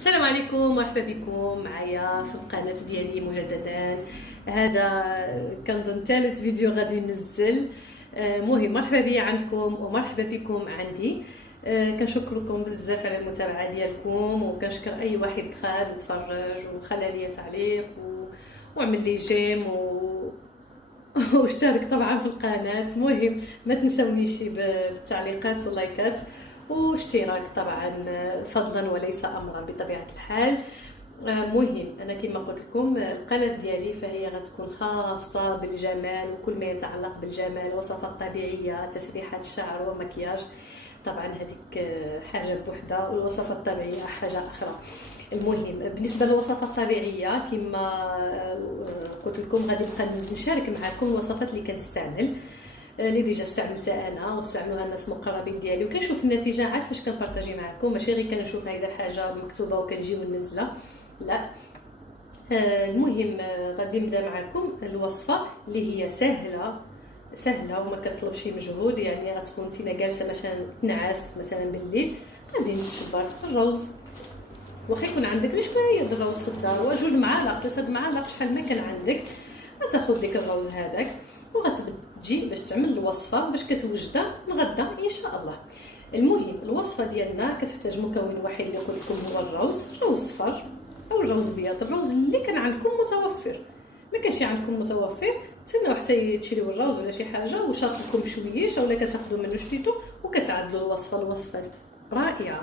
السلام عليكم، مرحبا بكم معايا في القناه ديالي مجددا. هذا كنظن ثالث فيديو غادي ننزل. مهم مرحبا بيا عندكم ومرحبا بكم عندي. كنشكركم بزاف على المتابعه ديالكم، وكنشكر اي واحد دخل وتفرج وخلى لي تعليق وعمل لي جيم واشترك طبعا في القناه. مهم ما تنسونيش بالتعليقات واللايكات واشتراك طبعا، فضلا وليس امرا بطبيعه الحال. مهم انا كما قلت لكم القناه ديالي فهي غتكون خاصه بالجمال وكل ما يتعلق بالجمال، وصفات طبيعيه، تسريحات الشعر ومكياج. طبعا هذيك حاجه بوحده والوصفات الطبيعيه حاجه اخرى. المهم بالنسبه للوصفات الطبيعيه كما قلت لكم غادي نبقى نشارك معكم الوصفات اللي كنستعمل، اللي ديجا استعملتها انا واستعملوها الناس مقربين ديالي، وكنشوف النتيجه عاد فاش كنبارطاجي معكم. ماشي غير كنشوف هذه الحاجه مكتوبه وكنجي وننزلها، لا. المهم غادي نبدا معكم الوصفه اللي هي سهله وما كتطلبش مجهود. يعني غتكون نتينا جالسه مثلا تنعس مثلا بالليل، غادي نشبر الروز، واخا يكون عندك شويه د الروز في الدار، وجوج معالق 3 معالق شحال ما كان عندك. غتاخذ ديك الروز هذاك وغتجي باش تعمل الوصفه باش كتوجدها الغدا ان شاء الله. المهم الوصفه ديالنا كتحتاج مكون واحد اللي قلت لكم هو الروز صفر او الروز ابيض، الروز اللي كان عندكم متوفر. ما كانش عندكم متوفر تسناو حتى تشريو الروز ولا شي حاجه وشاط لكم شويش، اولا كتاخذوا منه شتيتو وكتعدلوا الوصفه رائعه.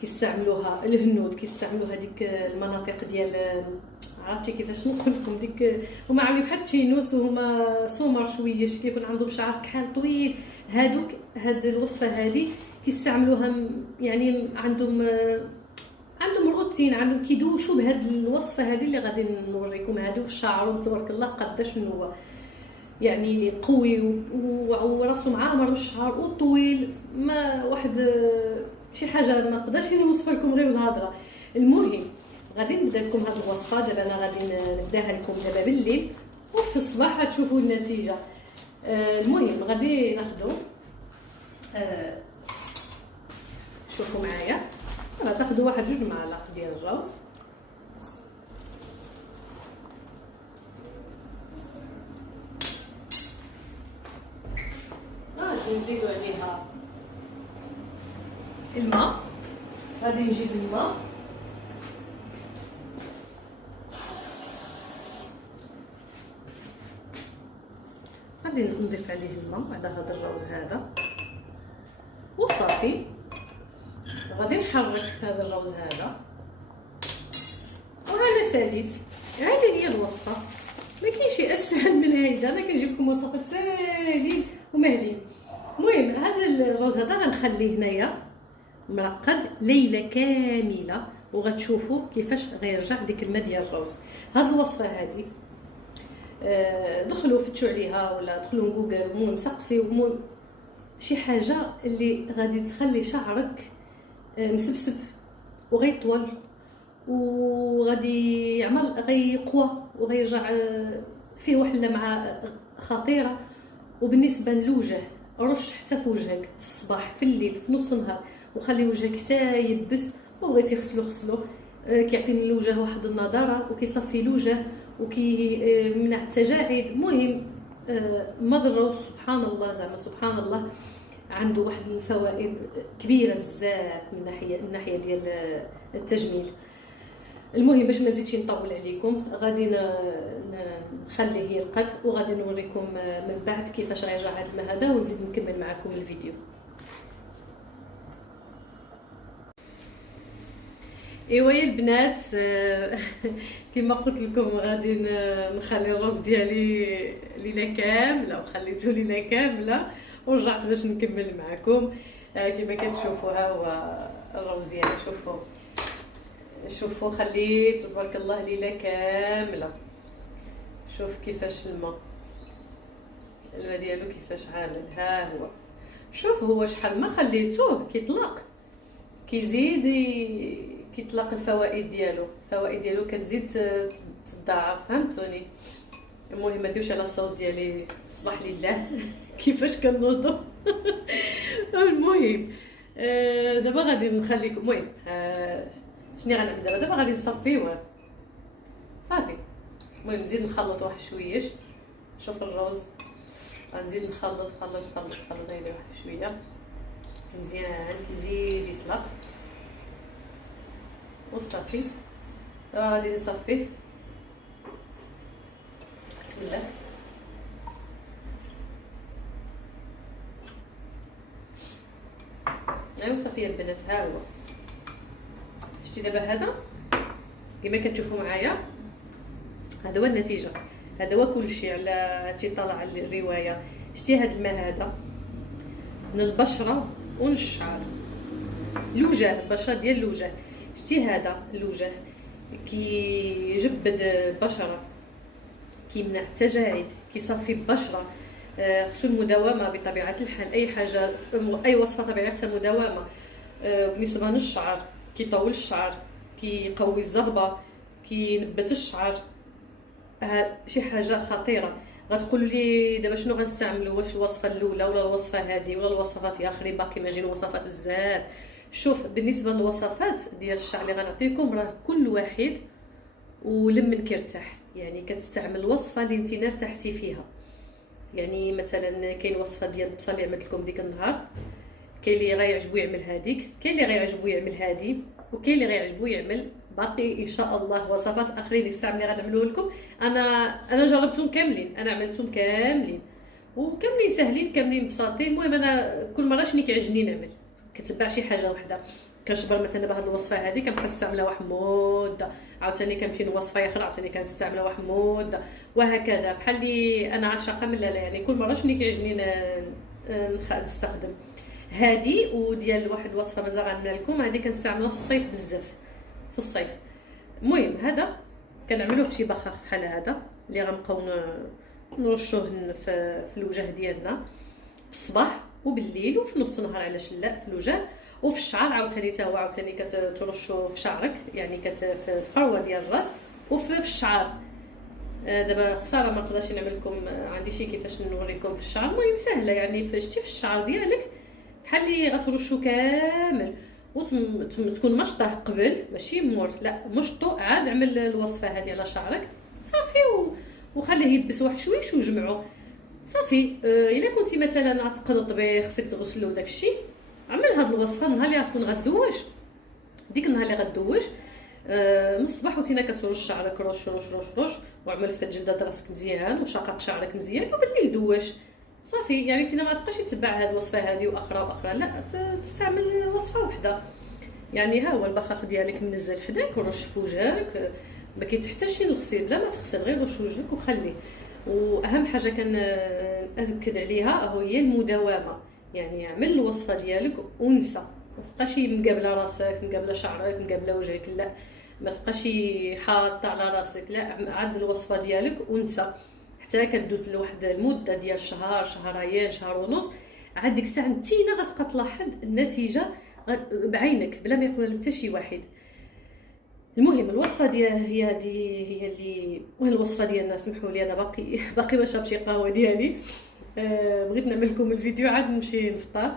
كيستعملوها الهنود، كيستعملوا هذيك المناطق ديال، عرفتي كيفاش نقول لكم، ديك هما عاملين بحال التشينوس وهما سمر شويش، كيكون عندهم شعر كحل طويل. هادوك هاد الوصفه هذه كيستعملوها، يعني عندهم روتين، عندهم كيدوشوا بهاد الوصفه هذه اللي غادي نوريكم. هادو شعرهم تبارك الله قداش من هو يعني قوي وراسو معامر والشعر وطويل، ما واحد شي حاجه ما نقدرش نوصف لكم غير بالهضره. المهم غادي نبدا لكم هذه الوصفه دابا، انا غادي نبداها لكم دابا بالليل وفي الصباح غتشوفوا النتيجه. المهم غادي ناخذوا، شوفوا معايا، غتاخذوا واحد 2 معالق ديال الروز، غادي نزيدوا عليها الماء. غادي نجيب الماء غادي نضيف عليه الماء على هذا الروز هذا وصافي. غادي نحرك هذا الروز هذا وهنا ساليت. هذه هي الوصفه، ما كاينش اسهل من هيدا. انا كنجيب لكم وصفات ساهلين ومهلين. المهم هذا الروز هذا غنخليه هنايا مرقد ليله كامله، وغتشوفوا كيفاش غيرجع ديك الماء ديال الروز. هذه الوصفه هذه دخلوا فتشوا عليها ولا دخلوا جوجل، المهم سقسيو شي حاجه اللي غادي تخلي شعرك مسبسب وغيطول وغادي يعمل غيقوى وغيرجع فيه واحد اللمعه خطيره. وبالنسبه للوجه، رش حتى في وجهك في الصباح في الليل في نص النهار، وخلي وجهك حتى يبس. وبغيتي خصلو كيعطيني الوجه واحد النضاره وكيصفي الوجه وكيمنع التجاعيد. المهم ماء الروز سبحان الله، زعما سبحان الله، عنده واحد الفوائد كبيره بزاف من الناحيه ديال التجميل. المهم باش ما نزيدش نطول عليكم، غادي نخليه يرقد وغادي نوريكم من بعد كيفاش غيرجع هذا الماء هذا، ونزيد نكمل معكم الفيديو. ايوا يا البنات، كما قلت لكم غادي نخلي الروز ديالي ليله كامله، وخليته ليله كامله ورجعت باش نكمل معكم. كما كتشوفوها هو الروز ديالي، شوفوا خليت تبارك الله ليله كامله. شوف كيفاش الماء ديالو كيفاش عامل. ها هو، شوف هو شحال ما خليتوه كيطلق، كيزيد كيطلق الفوائد ديالو كتزيد تضاعف، فهمتوني. المهم ما ديوش على الصوت ديالي، صباح لله كيفاش كنوضو. المهم دابا غادي نخليكم. المهم شنو غنعمل دابا غادي نصفيه صافي. المهم نزيد نخلط واحد شويش. شوف الروز غنزيد نخلط خلط خلط خلط غير واحد شويه مزيان كيزيد يطلق وصافي. دابا غادي نصفيه. بسم الله. ايوا صافي البنات، ها هو شتي دابا هذا كما كتشوفوا معايا. هذا هو النتيجه، هذا هو كلشي على هادشي طالع الروايه. شتي هذا الماء هذا من البشره والشعر، الوجه، البشره ديال الوجه. شتي هذا الوجه كيجبد البشره، كيمنع التجاعيد، كيصفي البشره. خصو المداومه بطبيعه الحال. اي حاجه، اي وصفه طبيعيه خصها مداومه. بالنسبه للشعر كيطول الشعر، كيقوي الزربه، كينبت الشعر. شي حاجه خطيره. غتقولوا لي دابا شنو غنستعملوا، واش الوصفه الاولى ولا الوصفه هذه ولا الوصفات اخرين؟ باقي ما جينا وصفات بزاف. شوف بالنسبه للوصفات ديال الشعر اللي غنعطيكم، راه كل واحد ولمن كيرتاح. يعني كتستعمل الوصفه اللي انت ارتحتي فيها. يعني مثلا كاين وصفه ديال البصل اللي عملت لكم ديك النهار، كاين اللي غيعجبو يعمل هذيك، كاين اللي غيعجبو يعمل هذه، وكاين اللي غيعجبو يعمل باقي ان شاء الله وصفات اخرين الساعه اللي غنعملوه لكم. انا جربتهم كاملين، انا عملتهم كاملين وكاملين ساهلين كاملين بساطين. المهم انا كل مره شنو كيعجبني نعمل، كتبع شي حاجه وحده. كنجبر مثلا بهاد الوصفه هذه كنبقى نستعملها واحد مده، عاوتاني كنمشي لوصفه اخرى عاوتاني كنستعملها واحد مده، وهكذا. بحال اللي انا عاشقه من لا يعني كل مره شنو كيعجبني نستخدم هذه. وديال واحد الوصفه مازال غنعملها لكم، هذه كنستعملها في الصيف بزاف، في الصيف. المهم هذا كنعملوه في شي بخاخ بحال هذا اللي غنبقاو نرشوه في الوجه ديالنا في الصباح وبالليل وفي نص النهار، علاش لا، في الوجه وفي الشعر عاوتاني. حتى هو عاوتاني كترشو في شعرك، يعني في الفروه ديال الراس وفي الشعر. دابا خساره ما نقدرش نعمل لكم، عندي شي كيفاش نوريكم في الشعر. المهم سهله، يعني شتي في الشعر ديالك بحال اللي غترشو كامل وتكون مشطه قبل، ماشي مور، لا مشطو عاد عمل الوصفه هذه على شعرك صافي. وخليه يبس واحد شويش وجمعو صافي. الا كنتي مثلا غتقضي الطبيخ خصك تغسلو داكشي، عمل هاد الوصفه النهار اللي غتكون غدوش. ديك النهار اللي غدوش من الصباح وتينا كترش شعرك، رش رش رش رش، وعمل في جلدة راسك مزيان وشقق شعرك مزيان، وبالليل دوش صافي. يعني تينا ما تبقاش تتبع هاد الوصفه هذه واخرى واخرى، لا تستعمل وصفه وحده. يعني ها هو البخاخ ديالك منزل حداك ورش في وجهك، ما كيتحتاجش للغسيل، بلا ما تغسل، غير رش وجهك وخليه. واهم حاجه كنأكد عليها هي المداومه. يعني اعمل الوصفه ديالك ونسى، ما تبقاش مقابله راسك، مقابله شعرك، مقابله وجهك، لا ما تبقاش حاطه على راسك، لا عد الوصفه ديالك ونسى حتى كدوز لواحد المده ديال شهر، شهرين، شهر ونص. عاد ديك الساعه نتينا غتبقى تلاحظ النتيجه بعينك بلا ما يقول حتى شي واحد. المهم الوصفه هي اللي الوصفه ديالنا. سمحوا لي انا باقي ما شربتش قهوه ديالي. بغيت نعمل لكم الفيديو عاد نمشي نفطر.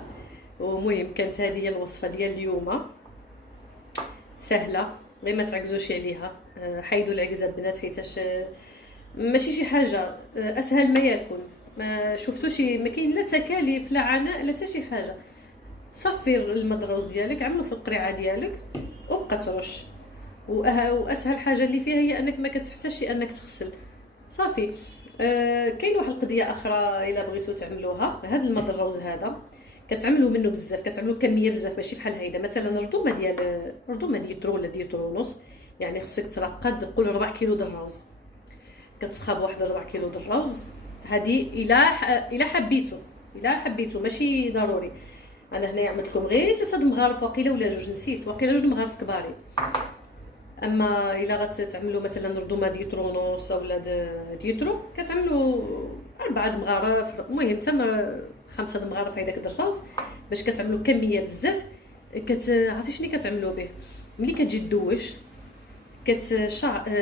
ومهم كانت هذه هي الوصفه ديال اليوم، سهله غير ما تعكزوش عليها. حيدوا العكزه البنات، حيتاش ماشي شي حاجه، اسهل ما يكون. ما شفتوش ما كاين لا تكاليف لا عناء لا حتى شي حاجه. صفي المدروس ديالك، عملو في القريعه ديالك وبقى ترش. واسهل حاجه اللي فيها هي انك ما كتحتاجش انك تغسل صافي. كاين واحد القضيه اخرى الا بغيتو تعملوها. هذا المدروز هذا كتعملوا منه بزاف، كتعملوا كميه بزاف، ماشي بحال هيدا. مثلا رطوبه ديال لتر ولا لتر ونص، يعني خصك ترقد قول 4 كيلو د الروز. كتسخب واحد 4 كيلو د الروز. هذه الا حبيتو ماشي ضروري. انا هنايا عملت لكم غير 3 المغارف واقيلا ولا 2، نسيت، واقيلا 2 المغارف كبارين. اما الا غتعملوا مثلا رطوبه ديترو ونص ولا ديترو كتعملوا 4 المغارف. المهم حتى 5 المغارف هيداك الروز باش كتعملوا كميه بزاف. عرفتي شنو كتعملوا به ملي كتجي دوش؟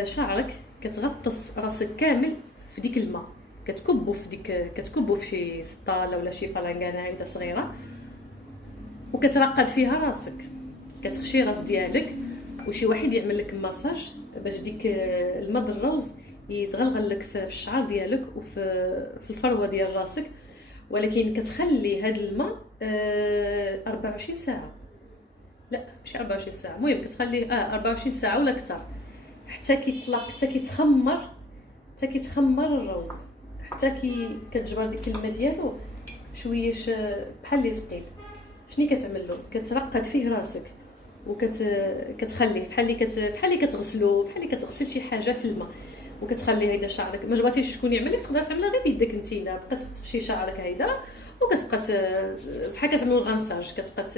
شعرك كتغطس راسك كامل في ديك الماء، كتكبوا في شي سطاله ولا شي بالانغانا هيدا صغيره، وكترقد فيها راسك، كتخشي راس ديالك وشي واحد يعمل لك ماساج باش ديك الماء الروز يتغلغل لك في الشعر ديالك وفي الفروه ديال راسك. ولكن كتخلي هذا الماء 24 ساعه، لا ماشي 24 ساعه، المهم كتخليه 24 ساعه ولا اكثر، حتى كيطلق، حتى كيتخمر، حتى كيتخمر الروز، حتى كتجبر ديك الماء ديالو شويش بحال اللي ثقيل. شني كتعمل له؟ كترقد فيه راسك وكتخليه بحال اللي كتغسلو، بحال اللي كتغسل شي حاجه في الماء، وكتخليه هيدا شعرك. ما جباتيش شكون يعمل لك، تقدر تعملها غير بيدك نتينا، بقى تفشي شعرك هيدا وكتبقى بحال كتعملوا الغنساج، كتبقى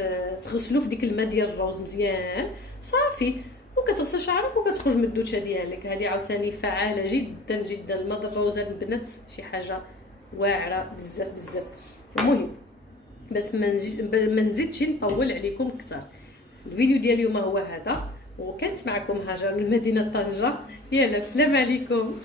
تغسلو في ديك الماء ديال الروز مزيان صافي، وكتغسل شعرك وكتخرج من الدوشه ديالك. هذه عاوتاني فعاله جدا جدا. الماء الروز البنات شي حاجه واعره بزاف بزاف. المهم بس ما نزيدش نطول عليكم اكثر. الفيديو ديال اليوم هو هذا، وكانت معكم هاجر من مدينه طنجه. يلا السلام عليكم.